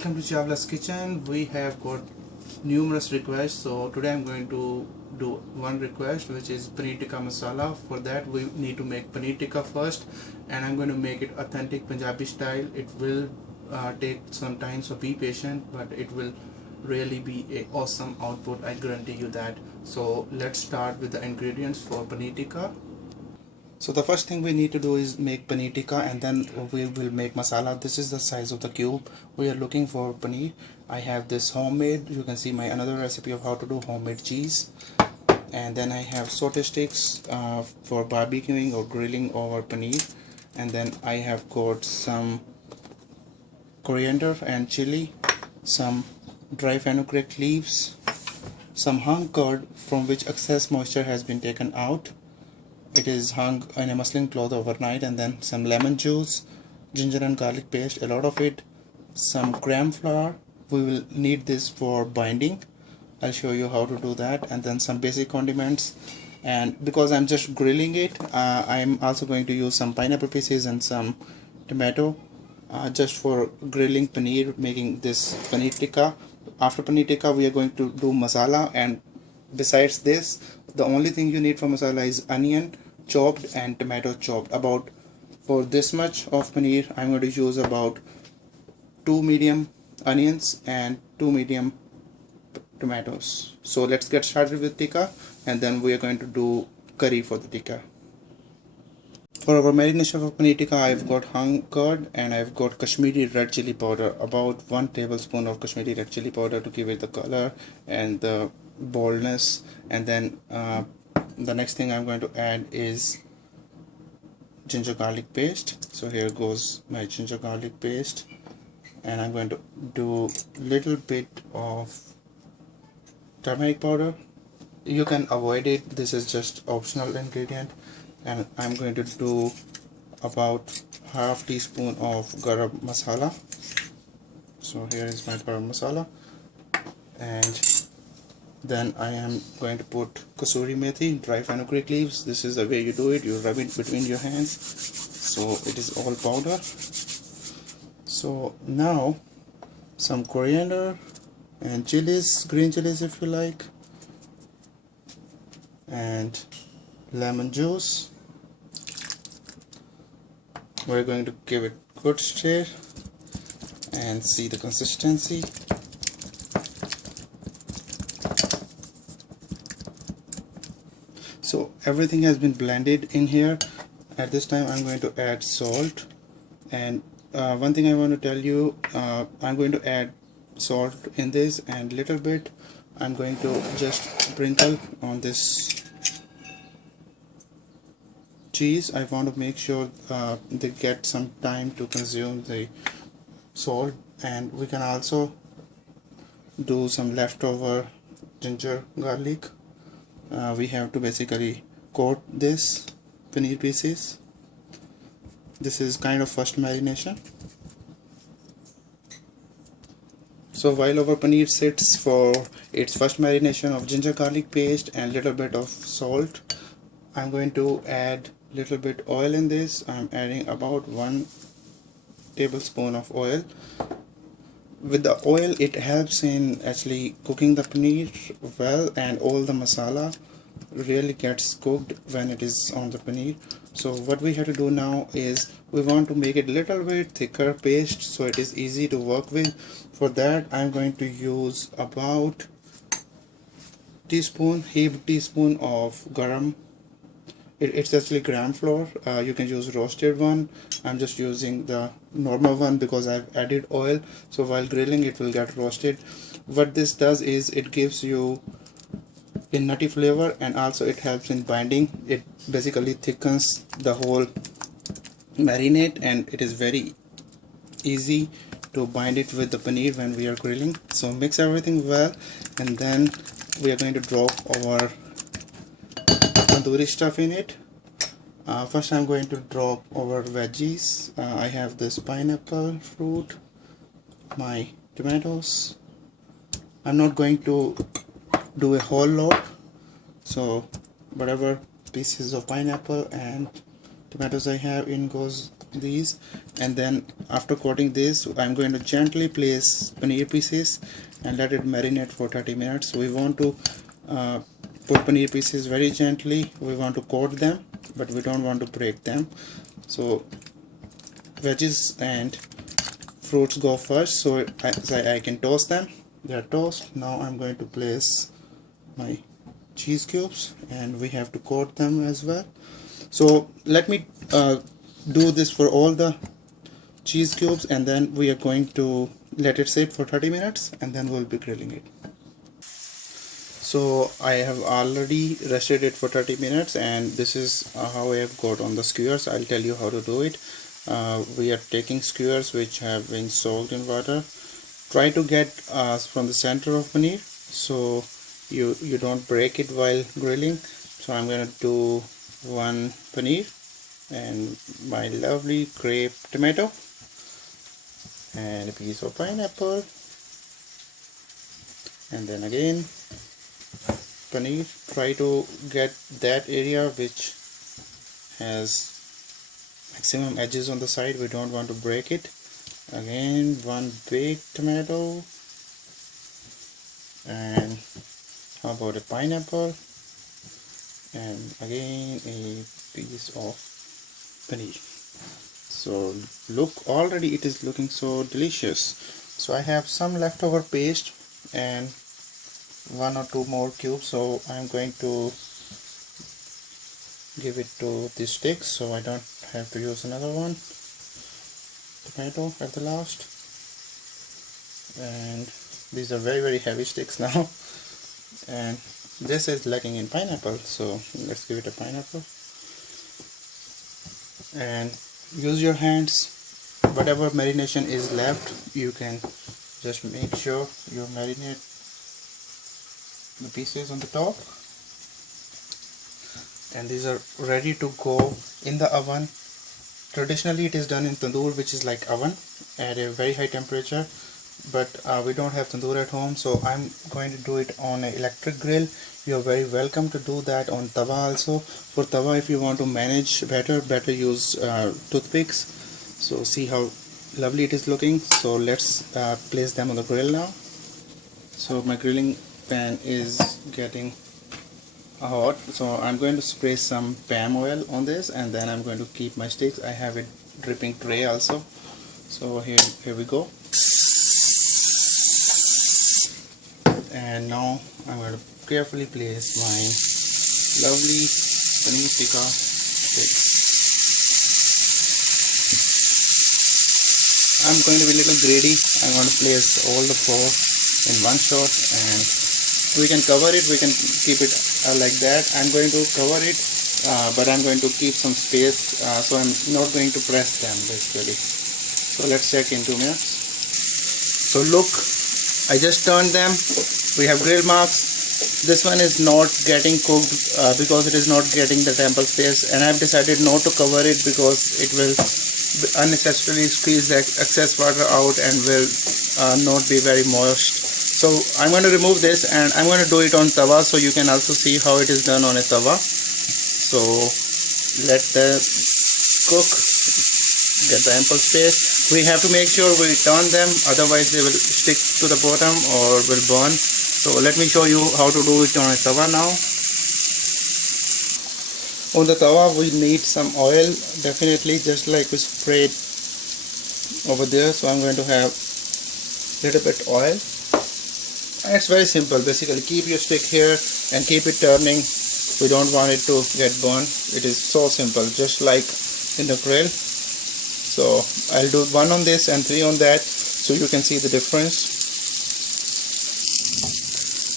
Welcome to Chavla's Kitchen. We have got numerous requests, so today I'm going to do one request, which is Paneer Tikka Masala. For that we need to make Paneer Tikka first, and I'm going to make it authentic Punjabi style. It will take some time, so be patient, but it will really be a awesome output, I guarantee you that. So let's start with the ingredients for Paneer Tikka. So the first thing we need to do is make paneer tikka, and then we will make masala. This is the size of the cube we are looking for paneer. I have this homemade, you can see my another recipe of how to do homemade cheese, and then I have saute sticks for barbecuing or grilling over paneer, and then I have got some coriander and chili, some dry fenugreek leaves, some hung curd from which excess moisture has been taken out. It is hung in a muslin cloth overnight, and then some lemon juice, ginger and garlic paste, a lot of it, some gram flour. We will need this for binding. I'll show you how to do that, and then some basic condiments. And because I'm just grilling it, I'm also going to use some pineapple pieces and some tomato just for grilling paneer, making this paneer tikka. After paneer tikka we are going to do masala, and besides this, the only thing you need for masala is onion chopped and tomato chopped. About for this much of paneer I'm going to use about 2 medium onions and 2 medium tomatoes. So let's get started with tikka, and then we are going to do curry for the tikka. For our marination of paneer tikka, I've got hung curd and I've got Kashmiri red chili powder, about 1 tablespoon of Kashmiri red chili powder to give it the color and the boldness. And then the next thing I'm going to add is ginger garlic paste. So here goes my ginger garlic paste, and I'm going to do little bit of turmeric powder. You can avoid it, this is just optional ingredient. And I'm going to do about half teaspoon of garam masala. So here is my garam masala, and then I am going to put kasuri methi, dry fenugreek leaves. This is the way you do it, you rub it between your hands so it is all powder. So now some coriander and chilies, green chilies if you like, and lemon juice. We're going to give it good stir and see the consistency. So everything has been blended in here. At this time I'm going to add salt, and one thing I want to tell you, I'm going to add salt in this, and little bit I'm going to just sprinkle on this cheese. I want to make sure they get some time to consume the salt, and we can also do some leftover ginger garlic. We have to basically coat this paneer pieces. This is kind of first marination. So while our paneer sits for its first marination of ginger garlic paste and little bit of salt, I'm going to add little bit oil in this. I'm adding about 1 tablespoon of oil. With the oil, it helps in actually cooking the paneer well, and all the masala really gets cooked when it is on the paneer. So what we have to do now is we want to make it little bit thicker paste so it is easy to work with. For that I'm going to use about heaped teaspoon of garam. It's actually gram flour. You can use roasted one. I'm just using the normal one because I've added oil, so while grilling it will get roasted. What this does is it gives you a nutty flavor, and also it helps in binding. It basically thickens the whole marinade, and it is very easy to bind it with the paneer when we are grilling. So mix everything well, and then we are going to drop our tandoori stuff in it. First I'm going to drop our veggies. I have this pineapple fruit, my tomatoes. I'm not going to do a whole lot, so whatever pieces of pineapple and tomatoes I have, in goes these. and then after coating this, I'm going to gently place paneer pieces and let it marinate for 30 minutes. We want to put paneer pieces very gently. We want to coat them, but we don't want to break them. So veggies and fruits go first, so I can toast them. They are toast. Now I'm going to place my cheese cubes, and we have to coat them as well. So let me do this for all the cheese cubes, and then we are going to let it sit for 30 minutes and then we'll be grilling it. So I have already rested it for 30 minutes, and this is how I have got on the skewers. I'll tell you how to do it. We are taking skewers which have been soaked in water. Try to get from the center of paneer, so you don't break it while grilling. So I'm going to do one paneer and my lovely grape tomato and a piece of pineapple, and then again paneer. Try to get that area which has maximum edges on the side. We don't want to break it. Again one big tomato, and how about a pineapple, and again a piece of paneer. So look, already it is looking so delicious. So I have some leftover paste and one or two more cubes, so I'm going to give it to the sticks so I don't have to use another one. Tomato at the last, and these are very heavy sticks now, and this is lacking in pineapple, so let's give it a pineapple. And use your hands. Whatever marination is left, you can just make sure you marinate the pieces on the top, and these are ready to go in the oven. Traditionally it is done in tandoor, which is like oven at a very high temperature, but we don't have tandoor at home, so I'm going to do it on an electric grill. You are very welcome to do that on tawa also. For tawa, if you want to manage better use toothpicks. So see how lovely it is looking. So let's place them on the grill now. So my grilling pan is getting hot, so I'm going to spray some palm oil on this, and then I'm going to keep my sticks. I have a dripping tray also, so here we go. And now I'm going to carefully place my lovely paneer tikka sticks. I'm going to be a little greedy. I'm going to place all the four in one shot, and we can cover it, we can keep it like that. I'm going to cover it, but I'm going to keep some space, so I'm not going to press them basically. So let's check in 2 minutes. So look, I just turned them. We have grill marks. This one is not getting cooked because it is not getting the temple space, and I've decided not to cover it because it will unnecessarily squeeze the excess water out and will not be very moist. So I'm going to remove this, and I'm going to do it on tawa, so you can also see how it is done on a tawa. So let the cook get the ample space. We have to make sure we turn them, otherwise they will stick to the bottom or will burn. So let me show you how to do it on a tawa now. On the tawa we need some oil, definitely, just like we sprayed over there. So I'm going to have little bit oil. It's very simple. Basically, keep your stick here and keep it turning. We don't want it to get burned. It is so simple, just like in the grill. So I'll do 1 on this and 3 on that, so you can see the difference.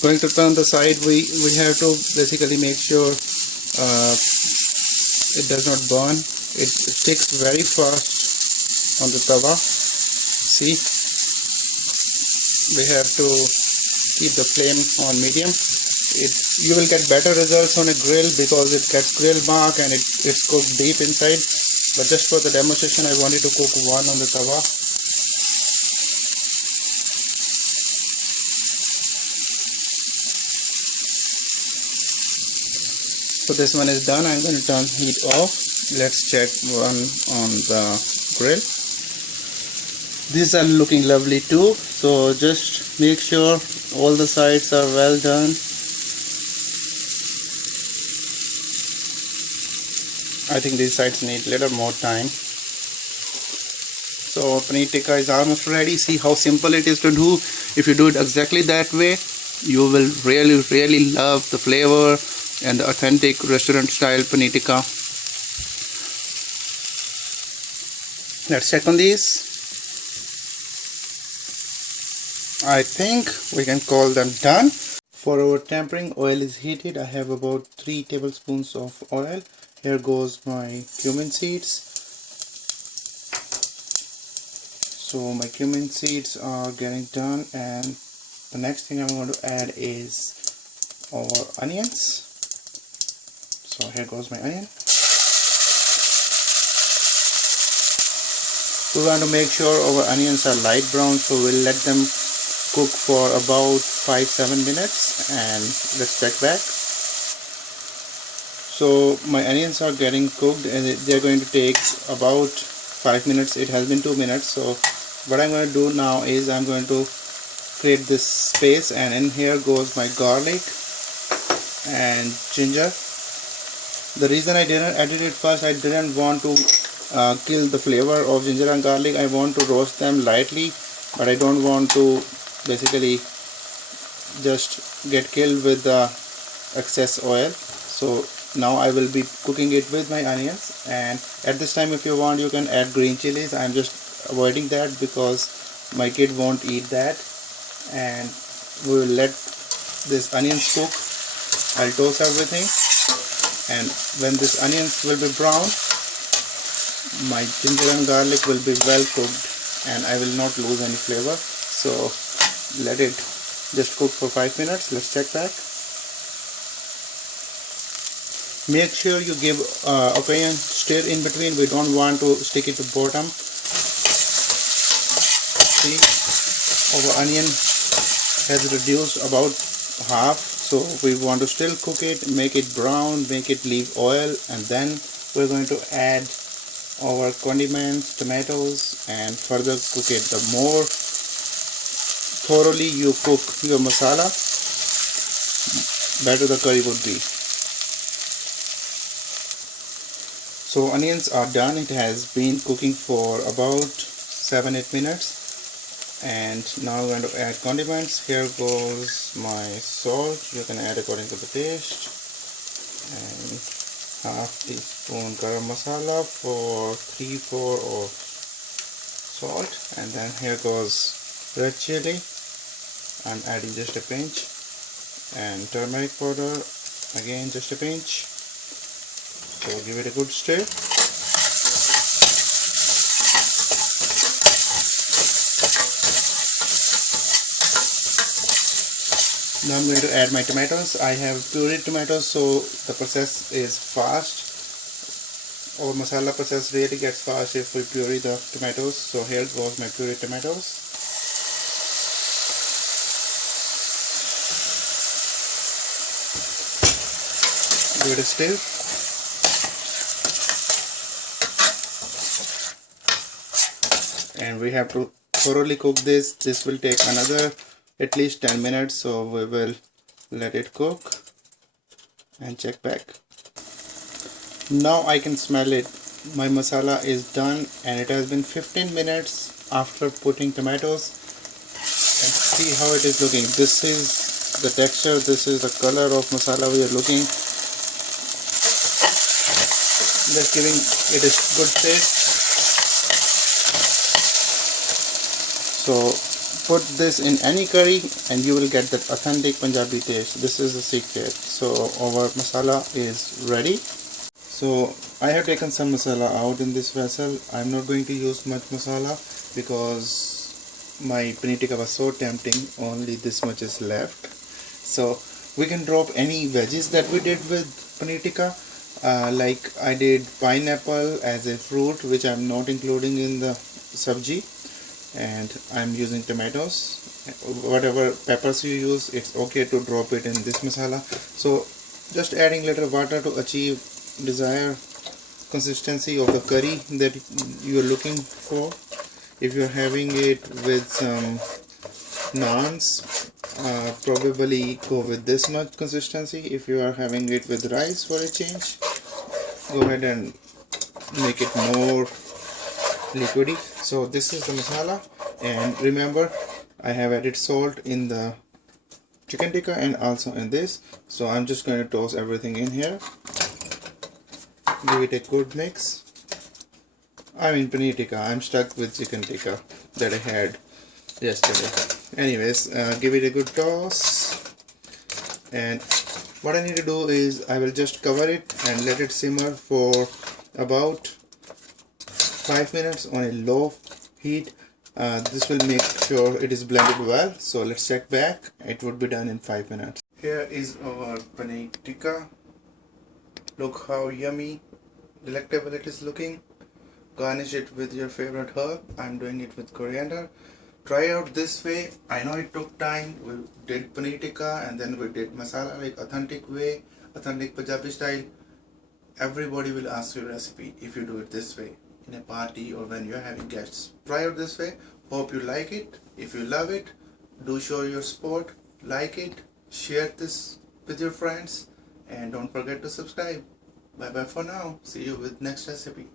Going to turn the side, we have to basically make sure it does not burn. It sticks very fast on the tawa. See, we have to keep the flame on medium. You will get better results on a grill because it gets grill mark and it's cooked deep inside. But just for the demonstration, I wanted to cook 1 on the tawa. So this one is done. I'm going to turn heat off. Let's check one on the grill. These are looking lovely too, so just make sure all the sides are well done. I think these sides need a little more time. So paneer tikka is almost ready. See how simple it is to do. If you do it exactly that way, you will really love the flavor and the authentic restaurant style paneer tikka. Let's check on these. I think we can call them done. For our tempering, oil is heated. I have about 3 tablespoons of oil. Here goes my cumin seeds. So my cumin seeds are getting done, and the next thing I'm going to add is our onions. So here goes my onion. We want to make sure our onions are light brown, so we'll let them cook for about 5-7 minutes, and let's check back. So my onions are getting cooked, and they're going to take about 5 minutes. It has been 2 minutes. So what I'm going to do now is I'm going to create this space, and in here goes my garlic and ginger. The reason I did it first, I didn't want to kill the flavor of ginger and garlic. I want to roast them lightly, but I don't want to basically just get killed with the excess oil. So now I will be cooking it with my onions, and at this time, if you want, you can add green chilies. I'm just avoiding that because my kid won't eat that, and we will let this onions cook. I'll toast everything, and when this onions will be brown, my ginger and garlic will be well cooked, and I will not lose any flavor. So let it just cook for 5 minutes. Let's check back. Make sure you give occasion stir in between. We don't want to stick it to bottom. See, our onion has reduced about half, so we want to still cook it, make it brown, make it leave oil, and then we're going to add our condiments, tomatoes, and further cook it. The more thoroughly you cook your masala, better the curry would be. So onions are done. It has been cooking for about 7-8 minutes, and now I'm going to add condiments. Here goes my salt. You can add according to the taste, and half teaspoon garam masala for 3-4 of salt, and then here goes red chili. I'm adding just a pinch, and turmeric powder, again just a pinch. So give it a good stir. Now I'm going to add my tomatoes. I have pureed tomatoes, so the process is fast. Our masala process really gets fast if we puree the tomatoes. So here goes my pureed tomatoes. Give it a stir. And we have to thoroughly cook this. This will take another at least 10 minutes, so we will let it cook and check back. Now I can smell it. My masala is done, and it has been 15 minutes after putting tomatoes, and see how it is looking. This is the texture, this is the color of masala we are looking. Just giving it a good taste. So put this in any curry and you will get that authentic Punjabi taste. This is the secret. So our masala is ready. So I have taken some masala out in this vessel. I'm not going to use much masala because my paneer tikka was so tempting. Only this much is left. So we can drop any veggies that we did with paneer tikka. Like I did pineapple as a fruit, which I'm not including in the sabji, and I'm using tomatoes. Whatever peppers you use, it's okay to drop it in this masala. So just adding little water to achieve desired consistency of the curry that you are looking for. If you're having it with some naans, probably go with this much consistency. If you are having it with rice for a change, go ahead and make it more liquidy. So this is the masala, and remember I have added salt in the chicken tikka and also in this. So I'm just going to toss everything in here, give it a good mix. I mean paneer tikka, I'm stuck with chicken tikka that I had yesterday. Anyways, give it a good toss, and what I need to do is I will just cover it and let it simmer for about 5 minutes on a low heat. This will make sure it is blended well. So let's check back. It would be done in 5 minutes. Here is our paneer tikka. Look how yummy, delectable it is looking. Garnish it with your favorite herb. I'm doing it with coriander. Try out this way. I know it took time. We did paneer tikka and then we did masala like authentic way, authentic Punjabi style. Everybody will ask you a recipe if you do it this way in a party or when you're having guests. Try out this way. Hope you like it. If you love it, do show your support, like it, share this with your friends, and don't forget to subscribe. Bye bye for now. See you with next recipe.